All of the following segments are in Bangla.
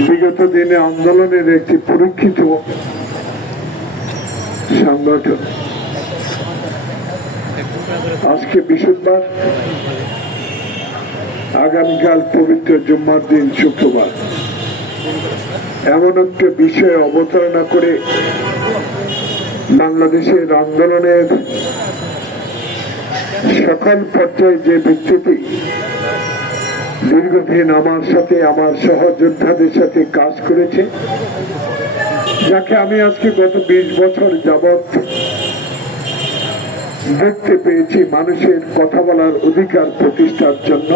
বিগত দিনে আন্দোলনের একটি পরীক্ষিত সংগঠন আজকে বৃহস্পতিবার, আগামীকাল পবিত্র জুম্মার দিন শুক্রবার। এমন একটা বিষয়ে অবতারণা করে বাংলাদেশের আন্দোলনের সকল পর্যায়ে যে ব্যক্তিটি দীর্ঘদিন আমার সাথে, আমার সহযোদ্ধাদের সাথে কাজ করেছে। যাকে আমি আজকে গত বিশ বছর যাবৎ দেখতে পেয়েছি মানুষের কথা বলার অধিকার প্রতিষ্ঠার জন্য।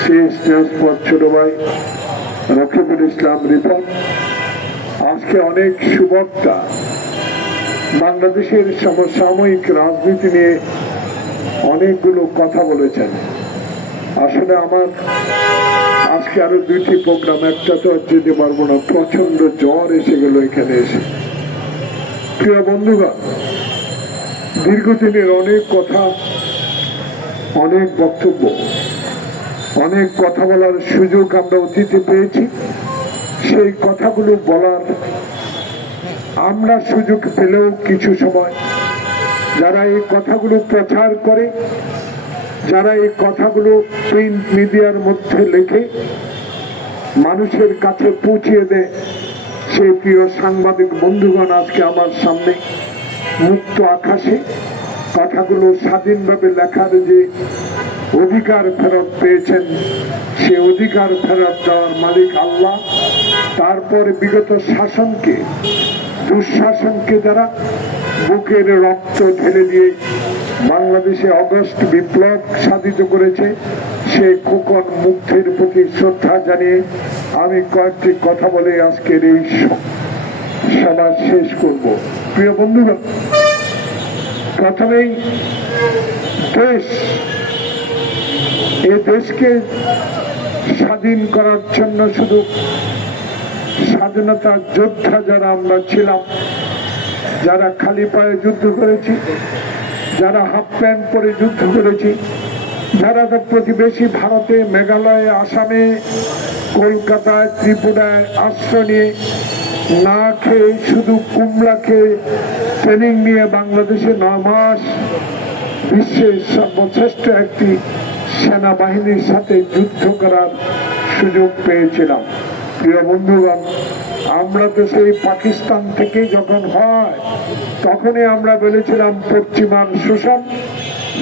সে ইসলাম রিপন। আজকে অনেক সুবক্তা বাংলাদেশের সমসাময়িক রাজনীতি নিয়ে অনেকগুলো কথা বলেছেন। আসলে আমার আজকে আরও দুইটি প্রোগ্রাম, একটা তো যেতে পারব না প্রচণ্ড জ্বর এসে গেল এখানে এসে। প্রিয় বন্ধুগণ, দীর্ঘদিনের অনেক কথা, অনেক বক্তব্য, অনেক কথা বলার সুযোগ আমরা অতীতে পেয়েছি। সেই কথাগুলো বলার আমরা সুযোগ পেলেও কিছু সময় যারা এই কথাগুলো প্রচার করে যারা এই কথাগুলো প্রিন্ট মিডিয়ার মধ্যে লেখে, মানুষের কাছে পৌঁছিয়ে দেয় সেই প্রিয় সাংবাদিক বন্ধুগণ আজকে আমার সামনে মুক্ত আকাশে কথাগুলো স্বাধীনভাবে লেখার যে অধিকার ফেরত পেয়েছেন, সে অধিকার ফেরত দেওয়ার মালিক আল্লাহ। তারপর বিগত শাসনকে, দুঃশাসনকে যারা বুকের রক্ত ঢেলে দিয়ে বাংলাদেশে অগস্ট বিপ্লব সাধিত করেছে, সে খোকন মুক্তির প্রতি শ্রদ্ধা জানিয়ে আমি কয়েকটি কথা বলে আজকের এই সভা শেষ করব। প্রিয় বন্ধুরা প্রথমেই দেশ, এ দেশকে স্বাধীন করার জন্য শুধু স্বাধীনতা যোদ্ধা যারা আমরা ছিলাম যারা খালি পায়ে যুদ্ধ করেছি, যারা হাফ প্যান্ট পরে যুদ্ধ করেছি, যারা তো প্রতিবেশী ভারতে, মেঘালয়ে, আসামে, কলকাতায়, ত্রিপুরায় আশ্রয় নিয়ে না খেয়ে, শুধু কুমড়া খেয়ে ট্রেনিং নিয়ে বাংলাদেশে ন মাস বিশ্বের সর্বশ্রেষ্ঠ একটি সেনাবাহিনীর সাথে যুদ্ধ করার সুযোগ পেয়েছিলাম। প্রিয় বন্ধুগণ আমরা তো সেই পাকিস্তান থেকে যখন হয়, তখনই আমরা বলেছিলাম পশ্চিমার শোষণ।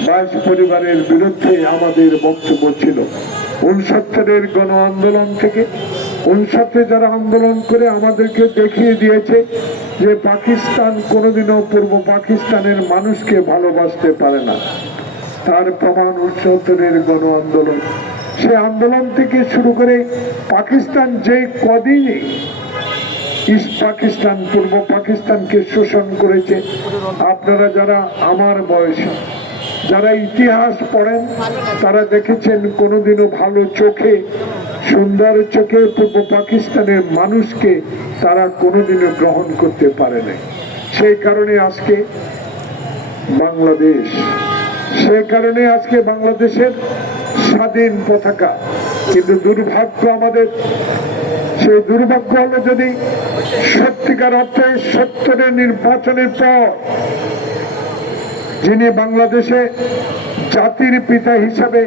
বাইশ পরিবারের বিরুদ্ধে আমাদের বক্তব্য ছিল। উনসত্তরের গণ আন্দোলন থেকে উনসত্তরে যারা আন্দোলন করে আমাদেরকে দেখিয়ে দিয়েছে যে পাকিস্তান কোনোদিনও পূর্ব পাকিস্তানের মানুষকে ভালোবাসতে পারে না। তার প্রমাণ উনসত্তরের গণ আন্দোলন। সে আন্দোলন থেকে শুরু করে পাকিস্তান যে কদিনই ইস্ট পাকিস্তান, পূর্ব পাকিস্তানকে শোষণ করেছে। আপনারা যারা আমার বয়স, যারা ইতিহাস পড়েন, তারা দেখেছেন কোনোদিনও ভালো চোখে, সুন্দর চোখে পূর্ব পাকিস্তানের মানুষকে তারা কোনোদিনও গ্রহণ করতে পারে নাই। সেই কারণে আজকে বাংলাদেশ সে কারণে আজকে বাংলাদেশের স্বাধীন পতাকা। কিন্তু দুর্ভাগ্য আমাদের সেই দুর্ভাগ্য হলো যদি সত্যিকার অর্থে সত্তরের নির্বাচনের পর যিনি বাংলাদেশে জাতির পিতা হিসাবে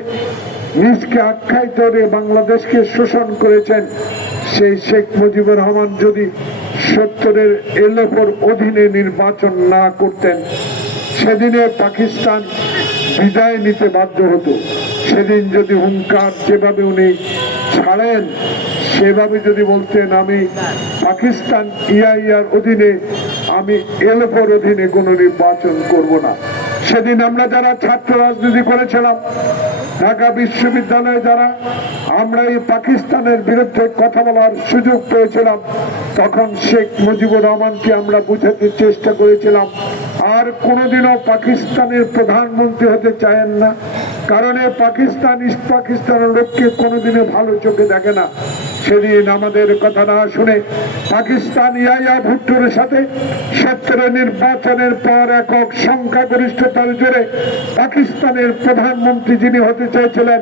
নিজকে আখ্যায়িত করে বাংলাদেশকে শোষণ করেছেন, সেই শেখ মুজিবুর রহমান যদি সত্তরের এলোপর অধীনে নির্বাচন না করতেন, সেদিনে পাকিস্তান বিদায় নিতে বাধ্য হতো। সেদিন যদি হুঙ্কার যেভাবে উনি ছাড়েন সেভাবে যদি বলতেন আমি পাকিস্তান ইআইআর অধীনে, আমি এলফোর অধীনে কোনো নির্বাচন করব না। সেদিন আমরা যারা ছাত্র রাজনীতি করেছিলাম, ঢাকা বিশ্ববিদ্যালয়ে যারা আমরা এই পাকিস্তানের বিরুদ্ধে কথা বলার সুযোগ পেয়েছিলাম, তখন শেখ মুজিবুর রহমানকে আমরা বুঝাতে চেষ্টা করেছিলাম, আর কোনোদিনও পাকিস্তানের প্রধানমন্ত্রী হতে চায়েন না। কারণ পাকিস্তান, ইস্ট পাকিস্তানের লোককে কোনোদিনও ভালো চোখে দেখে না। সেদিন আমাদের কথা না শুনে পাকিস্তান ইয়াইয়া ভুট্টোর সাথে সত্তরের নির্বাচনের পর একক সংখ্যাগরিষ্ঠতার জোরে পাকিস্তানের প্রধানমন্ত্রী যিনি হতে চেয়েছিলেন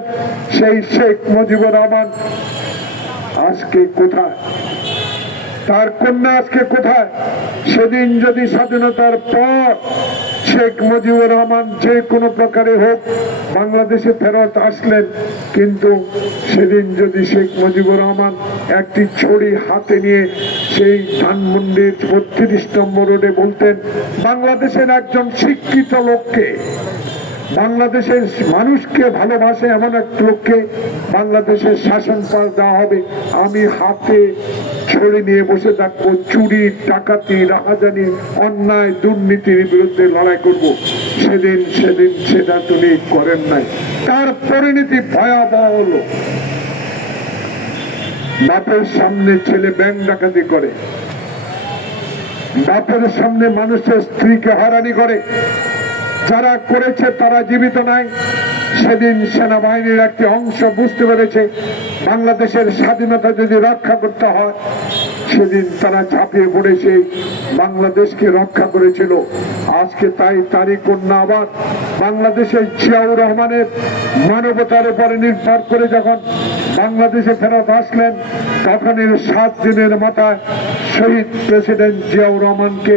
সেই শেখ মুজিবুর রহমান। আজকে কোথায়? তার কন্যা আজকে কোথায়? সেদিন যদি স্বাধীনতার পর শেখ মুজিবুর রহমান যে কোনো প্রকারে হোক, বাংলাদেশে ফেরত আসলেন, কিন্তু সেদিন যদি শেখ মুজিবুর রহমান একটি ছড়ি হাতে নিয়ে সেই ধানমন্ডির বত্রিশ নম্বর রোডে বলতেন, বাংলাদেশের একজন শিক্ষিত লোককে বাংলাদেশের মানুষকে ভালোবাসে এমন এক লোককে বাংলাদেশের শাসন পাল দেওয়া হবে। আমি হাতে ছড়ি নিয়ে বসে থাকব, চুরি, ডাকাতি, রাহাজানি, অন্যায়, দুর্নীতির বিরুদ্ধে লড়াই করব। সেদিন সেদিন সেটা তিনি করেন নাই। তার পরিণতি ভয়াবহ হলো। বাপের সামনে ছেলে ব্যাংক ডাকাতি করে। বাপের সামনে মানুষের স্ত্রীকে হারানি করে। যারা করেছে তারা জীবিত নাই। সেদিন সেনাবাহিনীর একটি অংশ বুঝতে পেরেছে, বাংলাদেশের স্বাধীনতা যদি রক্ষা করতে হয়, সেদিন তারা ঝাঁপিয়ে পড়েছে। বাংলাদেশকে রক্ষা করেছিল। আজকে তাই তারই কন্যা আবার। বাংলাদেশের জিয়াউর রহমানের মানবতার উপরে নির্ভর করে যখন বাংলাদেশে ফেরত আসলেন তখন এর সাত দিনের মাথায় শহীদ প্রেসিডেন্ট জিয়াউর রহমানকে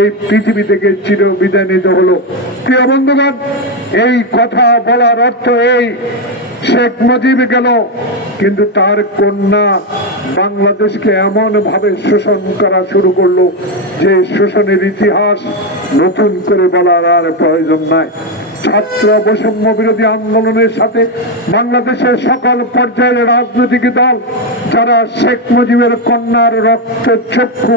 এই পৃথিবী থেকে চির বিদায় নিতে হলো। প্রিয় বন্ধুগণ, এই কথা বলার অর্থ এই, শেখ মুজিব গেল, কিন্তু তার কন্যা বাংলাদেশকে এমন ভাবে শোষণ করা শুরু করল যে শোষণের ইতিহাস নতুন করে বলার আর প্রয়োজন নাই। ছাত্র বৈষম্য বিরোধী আন্দোলনের সাথে বাংলাদেশের সকল পর্যায়ের রাজনৈতিক দল, যারা শেখ মুজিবের কন্যার রক্ত চক্ষু